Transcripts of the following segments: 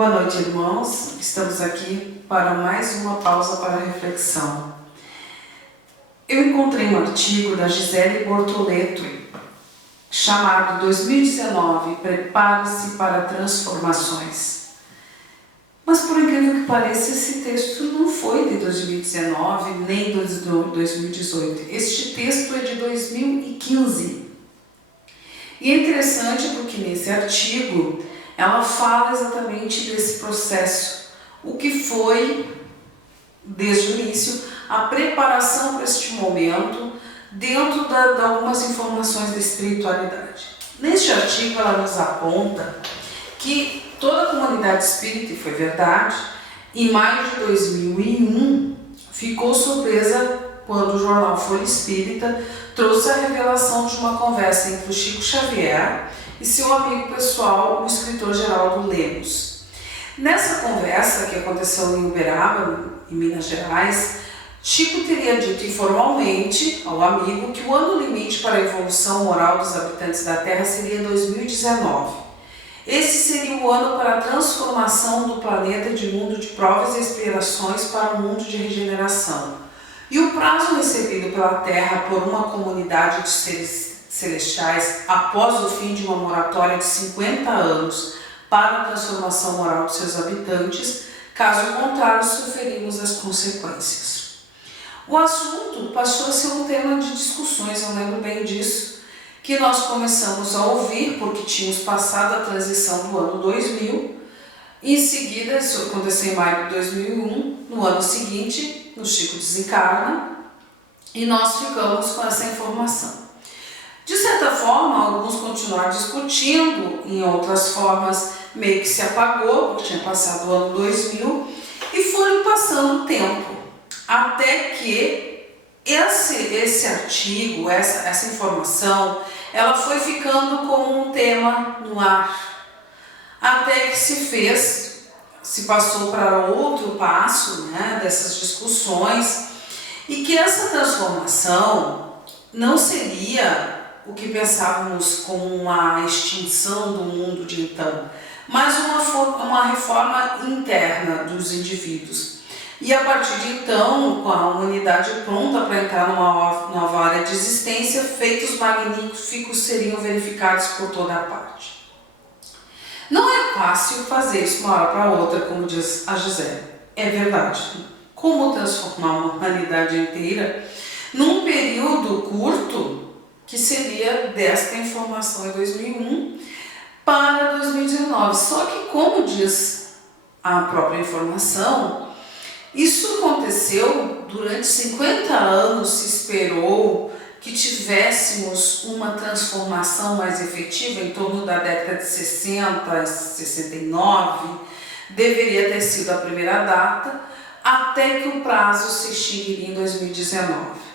Boa noite, irmãos. Estamos aqui para mais uma pausa para reflexão. Eu encontrei um artigo da Gisele Bortoleto chamado 2019, Prepare-se para Transformações. Mas por incrível que pareça, esse texto não foi de 2019 nem de 2018. Este texto é de 2015. E é interessante porque nesse artigo ela fala exatamente desse processo, o que foi, desde o início, a preparação para este momento, dentro de algumas informações da espiritualidade. Neste artigo ela nos aponta que toda a comunidade espírita, e foi verdade, em maio de 2001, ficou surpresa quando o jornal Folha Espírita trouxe a revelação de uma conversa entre o Chico Xavier e seu amigo pessoal, o escritor Geraldo Lemos. Nessa conversa, que aconteceu em Uberaba, em Minas Gerais, Chico teria dito informalmente ao amigo que o ano limite para a evolução moral dos habitantes da Terra seria 2019. Esse seria o ano para a transformação do planeta de mundo de provas e expiações para um mundo de regeneração. E o prazo recebido pela Terra por uma comunidade de seres celestiais após o fim de uma moratória de 50 anos para a transformação moral de seus habitantes, caso contrário, sofreríamos as consequências. O assunto passou a ser um tema de discussões, eu lembro bem disso, que nós começamos a ouvir porque tínhamos passado a transição do ano 2000, e em seguida, isso aconteceu em maio de 2001, no ano seguinte, o Chico desencarna, e nós ficamos com essa informação. De certa forma, alguns continuaram discutindo, em outras formas meio que se apagou, porque tinha passado o ano 2000, e foram passando o tempo, até que esse artigo, essa informação, ela foi ficando como um tema no ar, até que se passou para outro passo, né, dessas discussões, e que essa transformação não seria o que pensávamos como uma extinção do mundo de então, mas uma reforma interna dos indivíduos. E a partir de então, com a humanidade pronta para entrar numa nova área de existência, feitos magníficos seriam verificados por toda a parte. Não é fácil fazer isso uma hora para outra, como diz a Gisele. É verdade. Como transformar uma humanidade inteira num período curto, que seria desta informação em 2001 para 2019. Só que, como diz a própria informação, isso aconteceu durante 50 anos, se esperou que tivéssemos uma transformação mais efetiva em torno da década de 60, 69, deveria ter sido a primeira data, até que o prazo se extinguiria em 2019.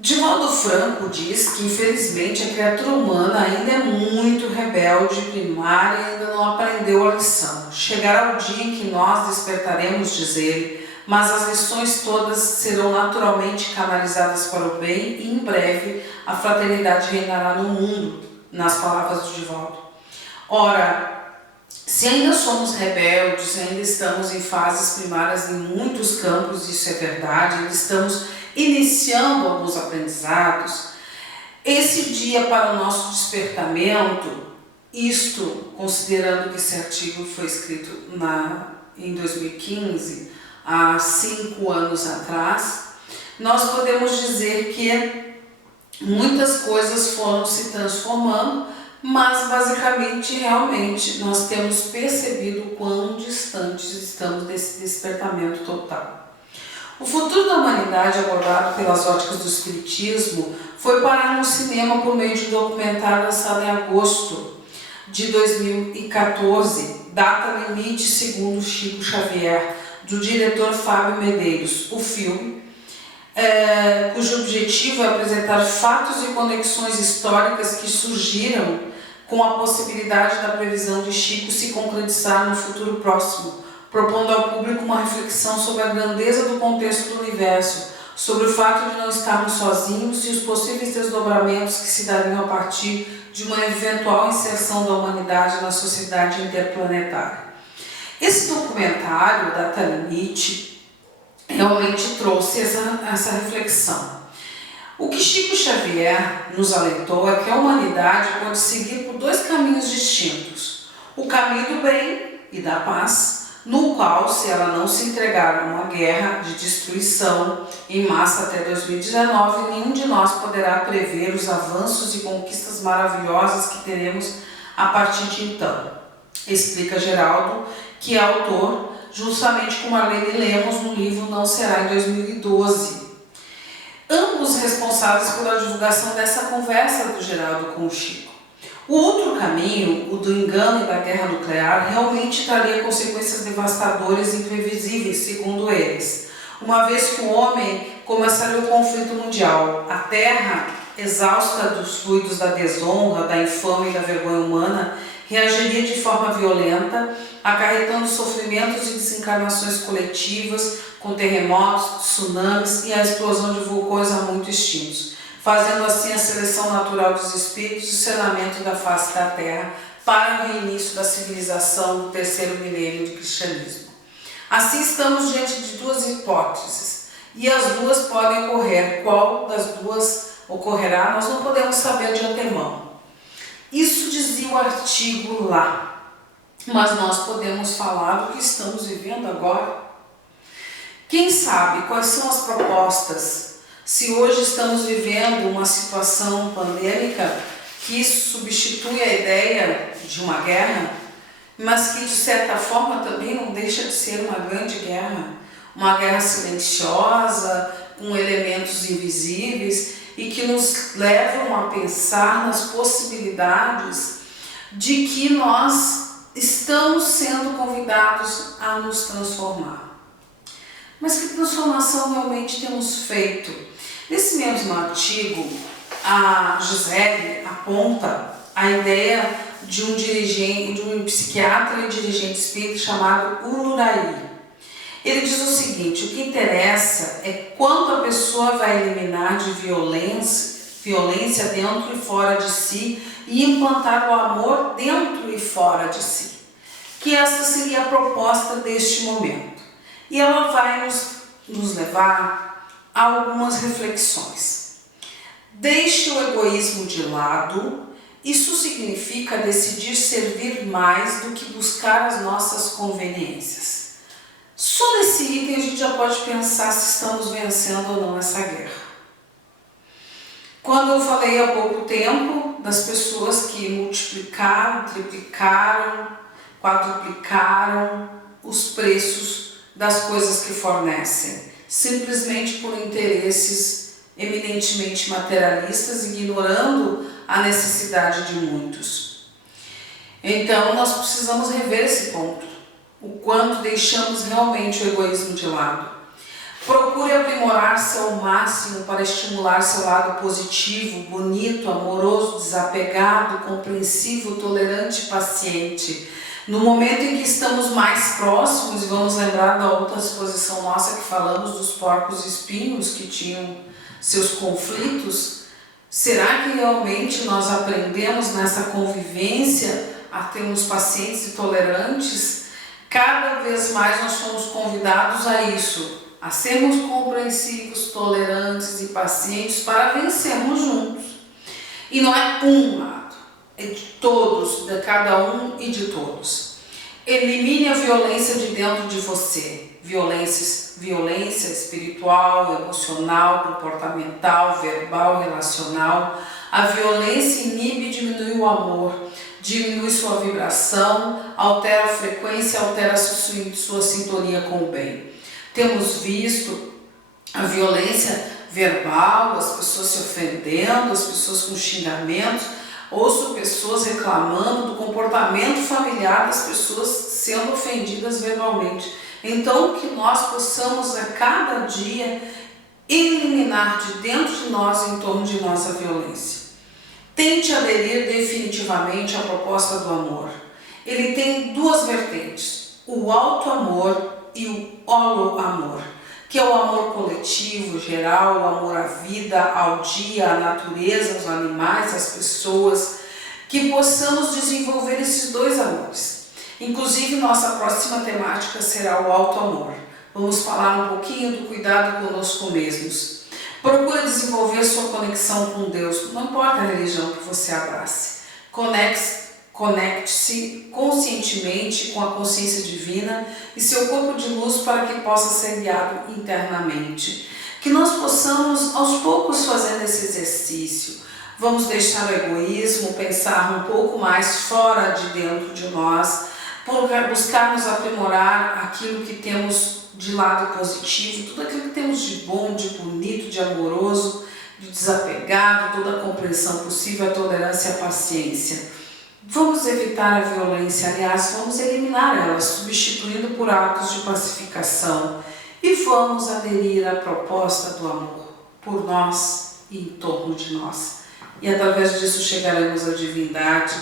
Divaldo Franco diz que, infelizmente, a criatura humana ainda é muito rebelde, primária e ainda não aprendeu a lição. Chegará o dia em que nós despertaremos, diz ele, mas as lições todas serão naturalmente canalizadas para o bem e, em breve, a fraternidade reinará no mundo, nas palavras do Divaldo. Ora, se ainda somos rebeldes, ainda estamos em fases primárias em muitos campos, isso é verdade, ainda estamos iniciando alguns aprendizados, esse dia para o nosso despertamento, isto considerando que esse artigo foi escrito em 2015, há 5 anos atrás, nós podemos dizer que muitas coisas foram se transformando, mas basicamente, realmente, nós temos percebido quão distantes estamos desse despertamento total. O futuro da humanidade, abordado pelas óticas do Espiritismo, foi parar no cinema por meio de um documentário lançado em agosto de 2014, data limite segundo Chico Xavier, do diretor Fábio Medeiros. O filme, cujo objetivo é apresentar fatos e conexões históricas que surgiram com a possibilidade da previsão de Chico se concretizar no futuro próximo, propondo ao público uma reflexão sobre a grandeza do contexto do universo, sobre o fato de não estarmos sozinhos e os possíveis desdobramentos que se dariam a partir de uma eventual inserção da humanidade na sociedade interplanetária. Esse documentário, Data Limite, realmente trouxe essa reflexão. O que Chico Xavier nos alertou é que a humanidade pode seguir por dois caminhos distintos. O caminho do bem e da paz, no qual, se ela não se entregar a uma guerra de destruição em massa até 2019, nenhum de nós poderá prever os avanços e conquistas maravilhosas que teremos a partir de então. Explica Geraldo, que é autor, justamente como Marlene Lemos no livro Não Será em 2012. Ambos responsáveis pela divulgação dessa conversa do Geraldo com o Chico. O outro caminho, o do engano e da guerra nuclear, realmente traria consequências devastadoras e imprevisíveis, segundo eles. Uma vez que o homem começaria o conflito mundial, a Terra, exausta dos fluidos da desonra, da infâmia e da vergonha humana, reagiria de forma violenta, acarretando sofrimentos e desencarnações coletivas, com terremotos, tsunamis e a explosão de vulcões há muito extintos, fazendo assim a seleção natural dos espíritos e o selamento da face da Terra para o reinício da civilização do terceiro milênio do cristianismo. Assim estamos diante de duas hipóteses, e as duas podem ocorrer. Qual das duas ocorrerá, nós não podemos saber de antemão. Isso dizia o artigo lá, mas nós podemos falar do que estamos vivendo agora. Quem sabe quais são as propostas? Se hoje estamos vivendo uma situação pandêmica que substitui a ideia de uma guerra, mas que de certa forma também não deixa de ser uma grande guerra, uma guerra silenciosa, com elementos invisíveis e que nos levam a pensar nas possibilidades de que nós estamos sendo convidados a nos transformar. Mas que transformação realmente temos feito? Nesse mesmo artigo, a Gisele aponta a ideia de um psiquiatra e dirigente espírita chamado Ururaí. Ele diz o seguinte: o que interessa é quanto a pessoa vai eliminar de violência dentro e fora de si e implantar o amor dentro e fora de si. Que essa seria a proposta deste momento. E ela vai nos levar a algumas reflexões. Deixe o egoísmo de lado. Isso significa decidir servir mais do que buscar as nossas conveniências. Só nesse item a gente já pode pensar se estamos vencendo ou não essa guerra. Quando eu falei há pouco tempo das pessoas que multiplicaram, triplicaram, quadruplicaram os preços das coisas que fornecem, simplesmente por interesses eminentemente materialistas, ignorando a necessidade de muitos. Então nós precisamos rever esse ponto, o quanto deixamos realmente o egoísmo de lado. Procure aprimorar-se ao máximo para estimular seu lado positivo, bonito, amoroso, desapegado, compreensivo, tolerante e paciente. No momento em que estamos mais próximos, e vamos lembrar da outra exposição nossa que falamos dos porcos espinhos que tinham seus conflitos, será que realmente nós aprendemos nessa convivência a termos pacientes e tolerantes? Cada vez mais nós somos convidados a isso, a sermos compreensivos, tolerantes e pacientes para vencermos juntos. E não é um lado, é de todos, de cada um e de todos. Elimine a violência de dentro de você. Violência espiritual, emocional, comportamental, verbal, relacional. A violência inibe e diminui o amor, diminui sua vibração, altera a frequência, altera sua sintonia com o bem. Temos visto a violência verbal, as pessoas se ofendendo, as pessoas com xingamentos. Ouço pessoas reclamando do comportamento familiar das pessoas sendo ofendidas verbalmente. Então, que nós possamos a cada dia eliminar de dentro de nós, em torno de nós, a violência. Tente aderir definitivamente à proposta do amor. Ele tem duas vertentes, o alto amor e o holo amor, que é o amor coletivo, geral, o amor à vida, ao dia, à natureza, aos animais, às pessoas. que possamos desenvolver esses dois amores. Inclusive, nossa próxima temática será o alto amor. Vamos falar um pouquinho do cuidado conosco mesmos. Procure desenvolver sua conexão com Deus, não importa a religião que você abrace. Conecte-se conscientemente com a consciência divina e seu corpo de luz para que possa ser guiado internamente. Que nós possamos aos poucos fazer esse exercício. Vamos deixar o egoísmo, pensar um pouco mais fora de dentro de nós, buscar nos aprimorar aquilo que temos de lado positivo, tudo aquilo que temos de bom, de bonito, de amoroso, de desapegado, toda a compreensão possível, a tolerância e a paciência. Vamos evitar a violência, aliás, vamos eliminar ela, substituindo por atos de pacificação. E vamos aderir à proposta do amor, por nós e em torno de nós. E através disso chegaremos à divindade,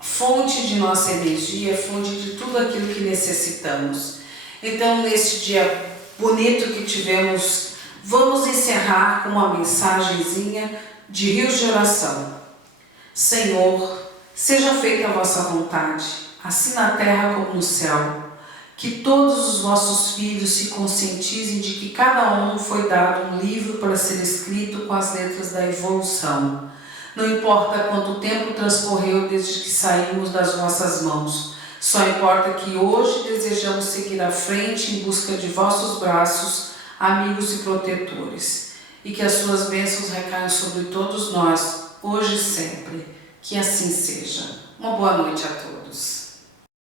fonte de nossa energia, fonte de tudo aquilo que necessitamos. Então, neste dia bonito que tivemos, vamos encerrar com uma mensagenzinha de rios de oração. Senhor, seja feita a vossa vontade, assim na terra como no céu. Que todos os vossos filhos se conscientizem de que cada um foi dado um livro para ser escrito com as letras da evolução. Não importa quanto tempo transcorreu desde que saímos das vossas mãos, só importa que hoje desejamos seguir à frente em busca de vossos braços, amigos e protetores, e que as suas bênçãos recaiam sobre todos nós, hoje e sempre. Que assim seja. Uma boa noite a todos.